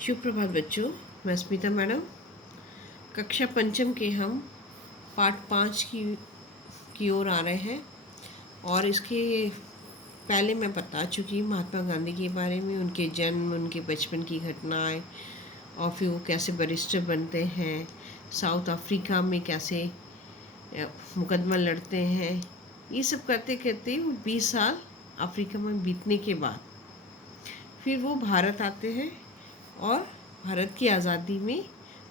शुभ प्रभात बच्चों। मैं स्मिता मैडम। कक्षा पंचम के हम पाठ 5 की ओर आ रहे हैं और इसके पहले मैं बता चुकी महात्मा गांधी के बारे में, उनके जन्म, उनके बचपन की घटनाएं और फिर वो कैसे बैरिस्टर बनते हैं, साउथ अफ्रीका में कैसे मुकदमा लड़ते हैं। ये सब करते करते वो 20 साल अफ्रीका में बीतने के बाद फिर वो भारत आते हैं और भारत की आज़ादी में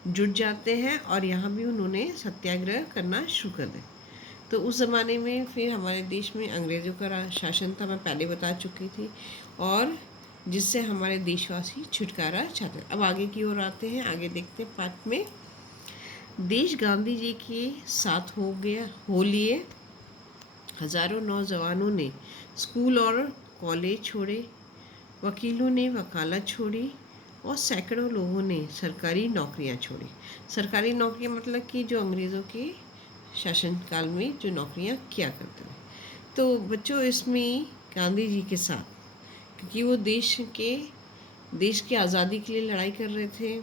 जुट जाते हैं और यहाँ भी उन्होंने सत्याग्रह करना शुरू कर दिया। तो उस ज़माने में फिर हमारे देश में अंग्रेज़ों का शासन था, मैं पहले बता चुकी थी, और जिससे हमारे देशवासी छुटकारा चाहते। अब आगे की ओर आते हैं, आगे देखते हैं पाठ में। देश गांधी जी के साथ हो लिए। हज़ारों नौजवानों ने स्कूल और कॉलेज छोड़े, वकीलों ने वकालत छोड़ी और सैकड़ों लोगों ने सरकारी नौकरियां छोड़ी। सरकारी नौकरियां मतलब कि जो अंग्रेज़ों के शासनकाल में जो नौकरियां किया करते थे। तो बच्चों, इसमें गांधी जी के साथ, क्योंकि वो देश के आज़ादी के लिए लड़ाई कर रहे थे,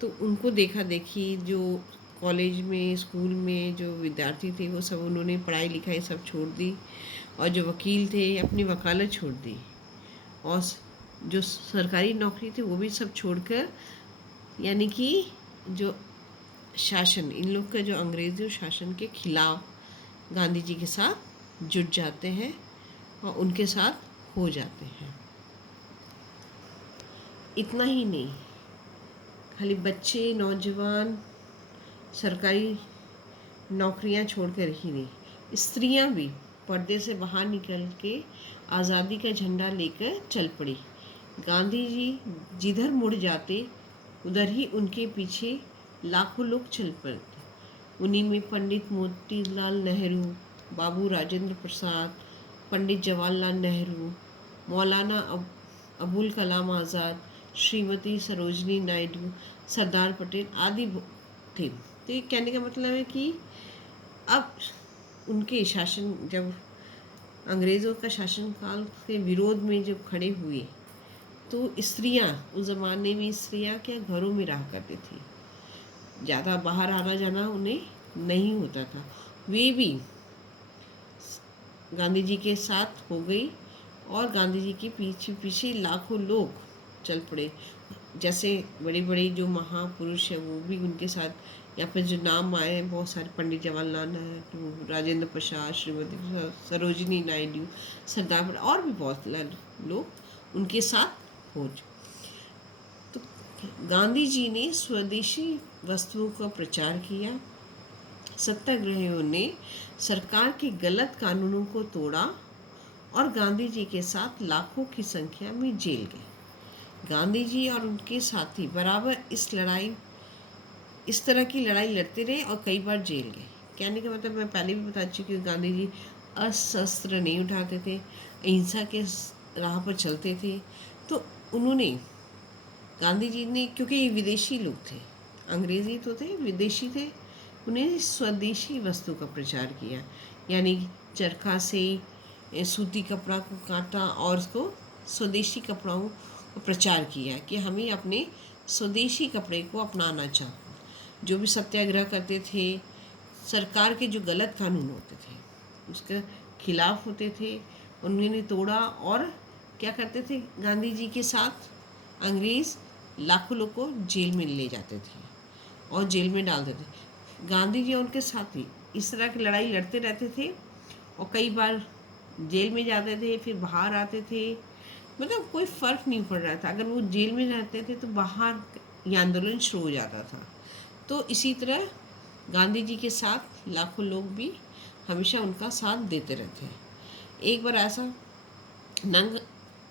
तो उनको देखा देखी जो कॉलेज में, स्कूल में जो विद्यार्थी थे वो सब, उन्होंने पढ़ाई लिखाई सब छोड़ दी, और जो वकील थे अपनी वकालत छोड़ दी, और जो सरकारी नौकरी थी वो भी सब छोड़कर, यानी कि जो शासन, इन लोग का जो अंग्रेज़ी शासन के खिलाफ गांधी जी के साथ जुट जाते हैं और उनके साथ हो जाते हैं। इतना ही नहीं, खाली बच्चे, नौजवान सरकारी नौकरियां छोड़कर ही नहीं, स्त्रियां भी पर्दे से बाहर निकल के आज़ादी का झंडा लेकर चल पड़ी। गांधी जी जिधर मुड़ जाते उधर ही उनके पीछे लाखों लोग चल पड़ते। उन्हीं में पंडित मोतीलाल नेहरू, बाबू राजेंद्र प्रसाद, पंडित जवाहरलाल नेहरू, मौलाना अबुल कलाम आज़ाद, श्रीमती सरोजनी नायडू, सरदार पटेल आदि थे। तो ये कहने का मतलब है कि अब उनके शासन, जब अंग्रेज़ों का शासनकाल के विरोध में जब खड़े हुए, तो स्त्रियां, उस ज़माने में स्त्रियां क्या घरों में रहा करती थी, ज़्यादा बाहर आना जाना उन्हें नहीं होता था। वे भी गांधी जी के साथ हो गई और गांधी जी के पीछे पीछे लाखों लोग चल पड़े। जैसे बड़े बड़े जो महापुरुष हैं वो भी उनके साथ, या फिर जो नाम आए हैं बहुत सारे, पंडित जवाहरलाल नेहरू, राजेंद्र प्रसाद, श्रीमती सरोजिनी नायडू, सरदार पटेल और भी बहुत लोग उनके साथ हो। तो गांधी जी ने स्वदेशी वस्तुओं का प्रचार किया। सत्याग्रहियों ने सरकार के गलत कानूनों को तोड़ा और गांधी जी के साथ लाखों की संख्या में जेल गए। गांधी जी और उनके साथी बराबर इस तरह की लड़ाई लड़ते रहे और कई बार जेल गए। कहने का मतलब मैं पहले भी बता चुकी हूँ, गांधी जी अस्त्र नहीं उठाते थे, अहिंसा के राह पर चलते थे। तो उन्होंने, गांधी जी ने, क्योंकि ये विदेशी लोग थे, अंग्रेजी तो थे, विदेशी थे, उन्हें स्वदेशी वस्तु का प्रचार किया, यानी चरखा से सूती कपड़ा को काटा और उसको स्वदेशी कपड़ों का प्रचार किया कि हमें अपने स्वदेशी कपड़े को अपनाना चाहिए। जो भी सत्याग्रह करते थे, सरकार के जो गलत कानून होते थे उसके खिलाफ होते थे, उन्होंने तोड़ा। और क्या करते थे, गांधी जी के साथ अंग्रेज़ लाखों लोग को जेल में ले जाते थे और जेल में डाल देते थे। गांधी जी और उनके साथी इस तरह की लड़ाई लड़ते रहते थे और कई बार जेल में जाते थे, फिर बाहर आते थे, मतलब कोई फ़र्क नहीं पड़ रहा था। अगर वो जेल में रहते थे तो बाहर ये आंदोलन शुरू हो जाता था। तो इसी तरह गांधी जी के साथ लाखों लोग भी हमेशा उनका साथ देते रहते हैं।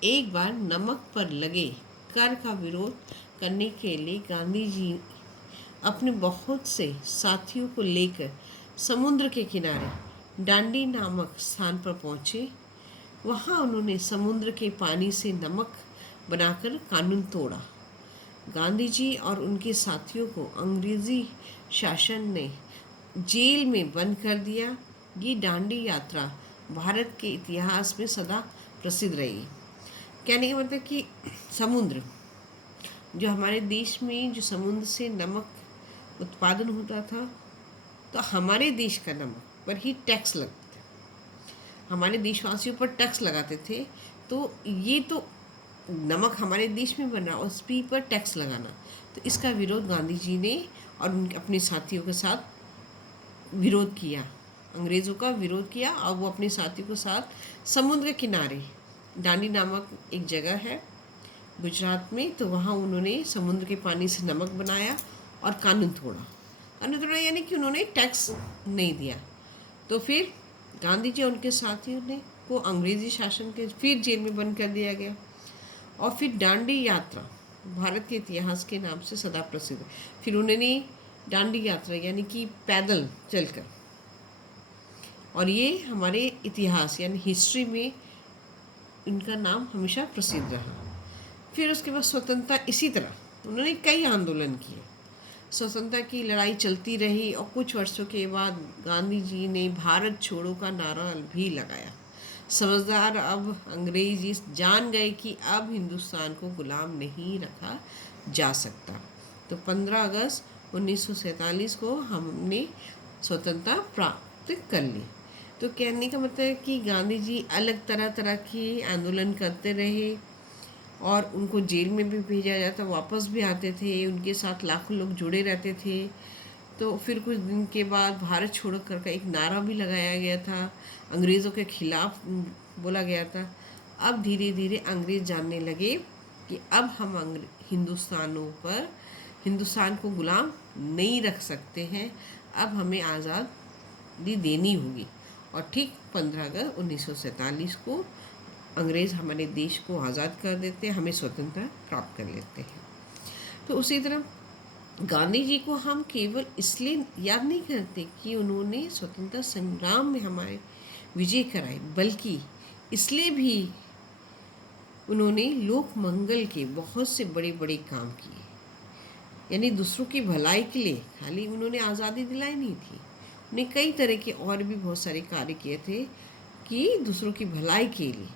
एक बार नमक पर लगे कर का विरोध करने के लिए गांधी जी अपने बहुत से साथियों को लेकर समुद्र के किनारे डांडी नामक स्थान पर पहुँचे। वहाँ उन्होंने समुद्र के पानी से नमक बनाकर कानून तोड़ा। गांधी जी और उनके साथियों को अंग्रेजी शासन ने जेल में बंद कर दिया। ये दांडी यात्रा भारत के इतिहास में सदा प्रसिद्ध रही। कहने का मतलब कि समुद्र, जो हमारे देश में जो समुद्र से नमक उत्पादन होता था, तो हमारे देश का नमक पर ही टैक्स लगता था, हमारे देशवासियों पर टैक्स लगाते थे। तो ये तो नमक हमारे देश में बन रहा और उस पर टैक्स लगाना, तो इसका विरोध गांधी जी ने और उनके अपने साथियों के साथ विरोध किया, अंग्रेज़ों का विरोध किया। और वो अपने साथियों के साथ समुद्र के किनारे, दांडी नामक एक जगह है गुजरात में, तो वहाँ उन्होंने समुद्र के पानी से नमक बनाया और कानून तोड़ा यानी कि उन्होंने टैक्स नहीं दिया। तो फिर गांधी जी और उनके साथियों ने को अंग्रेज़ी शासन के फिर जेल में बंद कर दिया गया। और फिर दांडी यात्रा भारत के इतिहास के नाम से सदा प्रसिद्ध। फिर उन्होंने दांडी यात्रा यानी कि पैदल चलकर, और ये हमारे इतिहास यानी हिस्ट्री में उनका नाम हमेशा प्रसिद्ध रहा। फिर उसके बाद स्वतंत्रता, इसी तरह उन्होंने कई आंदोलन किए, स्वतंत्रता की लड़ाई चलती रही। और कुछ वर्षों के बाद गांधी जी ने भारत छोड़ो का नारा भी लगाया। समझदार अब अंग्रेज जान गए कि अब हिंदुस्तान को गुलाम नहीं रखा जा सकता। तो 15 अगस्त 1947 को हमने स्वतंत्रता प्राप्त कर ली। तो कहने का मतलब है कि गांधी जी अलग तरह तरह के आंदोलन करते रहे और उनको जेल में भी भेजा जाता, वापस भी आते थे, उनके साथ लाखों लोग जुड़े रहते थे। तो फिर कुछ दिन के बाद भारत छोड़ो कर का एक नारा भी लगाया गया था, अंग्रेज़ों के खिलाफ बोला गया था। अब धीरे धीरे अंग्रेज़ जानने लगे कि अब हम हिंदुस्तान को गुलाम नहीं रख सकते हैं, अब हमें आज़ादी देनी होगी। और ठीक 15 अगस्त 1947 को अंग्रेज़ हमारे देश को आज़ाद कर देते हैं, हमें स्वतंत्रता प्राप्त कर लेते हैं। तो उसी तरह गांधी जी को हम केवल इसलिए याद नहीं करते कि उन्होंने स्वतंत्रता संग्राम में हमारे विजय कराई, बल्कि इसलिए भी उन्होंने लोक मंगल के बहुत से बड़े बड़े काम किए, यानी दूसरों की भलाई के लिए। खाली उन्होंने आज़ादी दिलाई नहीं थी, उन्हें कई तरह के और भी बहुत सारे कार्य किए थे कि दूसरों की भलाई के लिए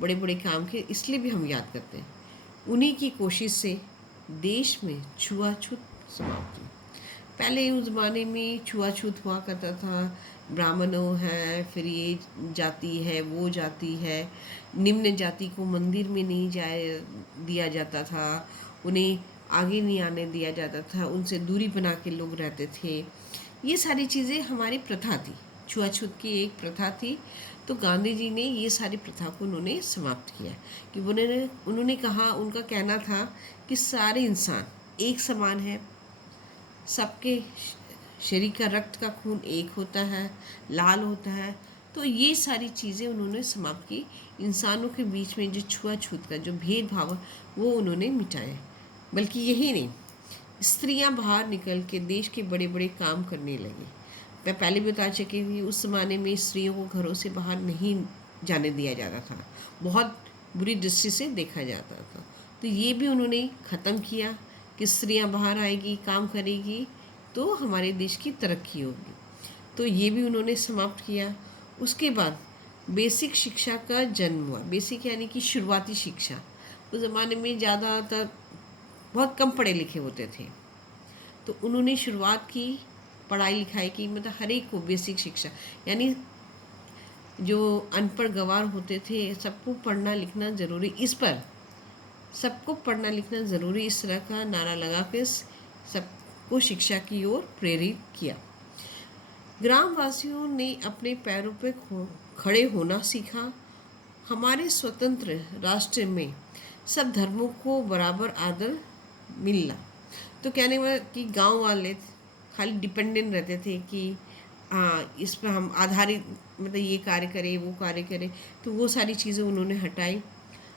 बड़े बड़े काम किए, इसलिए भी हम याद करते हैं। उन्हीं की कोशिश से देश में छुआछूत समाप्त हुई। पहले उस ज़माने में छुआछूत हुआ करता था, ब्राह्मणों हैं, फिर ये जाति है, वो जाति है, निम्न जाति को मंदिर में नहीं जाए दिया जाता था, उन्हें आगे नहीं आने दिया जाता था, उनसे दूरी बना के लोग रहते थे। ये सारी चीज़ें हमारी प्रथा थी, छुआछूत की एक प्रथा थी। तो गांधी जी ने ये सारी प्रथा को उन्होंने समाप्त किया कि उन्होंने कहा, उनका कहना था कि सारे इंसान एक समान है, सबके शरीर का रक्त का खून एक होता है, लाल होता है। तो ये सारी चीज़ें उन्होंने समाप्त की। इंसानों के बीच में जो छुआछूत का जो भेदभाव वो उन्होंने मिटाया। बल्कि यही नहीं, स्त्रियां बाहर निकल के देश के बड़े बड़े काम करने लगी। मैं पहले भी बता चुकी थी, उस ज़माने में स्त्रियों को घरों से बाहर नहीं जाने दिया जाता था, बहुत बुरी दृष्टि से देखा जाता था। तो ये भी उन्होंने ख़त्म किया कि स्त्रियां बाहर आएगी, काम करेगी, तो हमारे देश की तरक्की होगी। तो ये भी उन्होंने समाप्त किया। उसके बाद बेसिक शिक्षा का जन्म हुआ। बेसिक यानी कि शुरुआती शिक्षा। उस ज़माने में ज़्यादातर बहुत कम पढ़े लिखे होते थे, तो उन्होंने शुरुआत की पढ़ाई लिखाई की, मतलब हर एक को बेसिक शिक्षा, यानी जो अनपढ़ गंवार होते थे सबको पढ़ना लिखना ज़रूरी, इस पर सबको पढ़ना लिखना ज़रूरी, इस तरह का नारा लगा के सबको शिक्षा की ओर प्रेरित किया। ग्रामवासियों ने अपने पैरों पर खड़े होना सीखा। हमारे स्वतंत्र राष्ट्र में सब धर्मों को बराबर आदर मिलना। तो कहने वाला कि गांव वाले खाली डिपेंडेंट रहते थे कि हाँ इस पर हम आधारित, मतलब ये कार्य करें वो कार्य करें, तो वो सारी चीज़ें उन्होंने हटाई।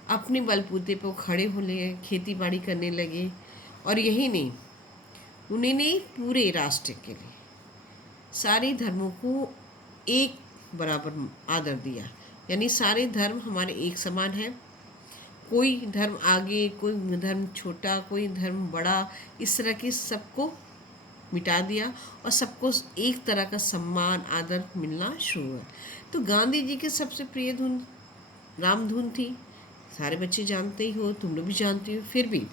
अपने बलबूते पर खड़े होने, खेती बाड़ी करने लगे। और यही नहीं, उन्होंने पूरे राष्ट्र के लिए सारे धर्मों को एक बराबर आदर दिया, यानी सारे धर्म हमारे एक समान हैं, कोई धर्म आगे, कोई धर्म छोटा, कोई धर्म बड़ा, इस तरह के सबको मिटा दिया और सबको एक तरह का सम्मान आदर मिलना शुरू हुआ। तो गांधी जी की सबसे प्रिय धुन राम धुन थी, सारे बच्चे जानते ही हो, तुम लोग भी जानते हो। फिर भी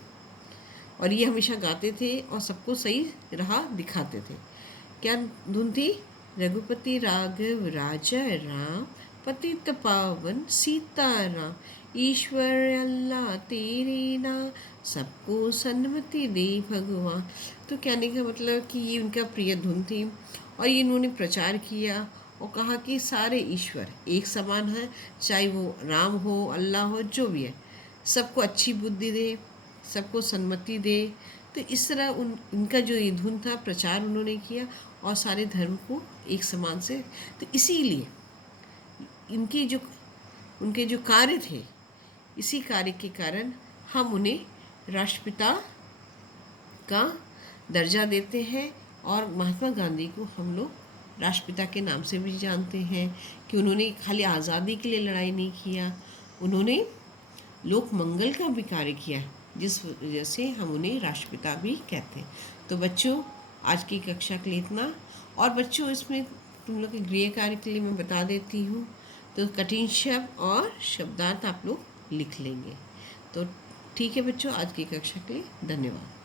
और ये हमेशा गाते थे और सबको सही राह दिखाते थे। क्या धुन थी? रघुपति राघव राजा राम, पतित पावन सीताराम, ईश्वर अल्लाह तेरे नाम, सबको सन्मति दे भगवान। तो कहने का मतलब कि ये उनका प्रिय धुन थी और ये इन्होंने प्रचार किया और कहा कि सारे ईश्वर एक समान है, चाहे वो राम हो, अल्लाह हो, जो भी है, सबको अच्छी बुद्धि दे, सबको सन्मति दे। तो इस तरह इनका जो ये धुन था, प्रचार उन्होंने किया और सारे धर्म को एक समान से। तो इसीलिए इनकी जो उनके जो कार्य थे, इसी कार्य के कारण हम उन्हें राष्ट्रपिता का दर्जा देते हैं। और महात्मा गांधी को हम लोग राष्ट्रपिता के नाम से भी जानते हैं कि उन्होंने खाली आज़ादी के लिए लड़ाई नहीं किया, उन्होंने लोक मंगल का भी कार्य किया, जिस वजह से हम उन्हें राष्ट्रपिता भी कहते हैं। तो बच्चों, आज की कक्षा के लिए इतना। और बच्चों, इसमें तुम लोग के गृह कार्य के लिए मैं बता देती हूँ, तो कठिन शब्द और शब्दार्थ आप लोग लिख लेंगे। तो ठीक है बच्चों, आज की कक्षा के लिए धन्यवाद।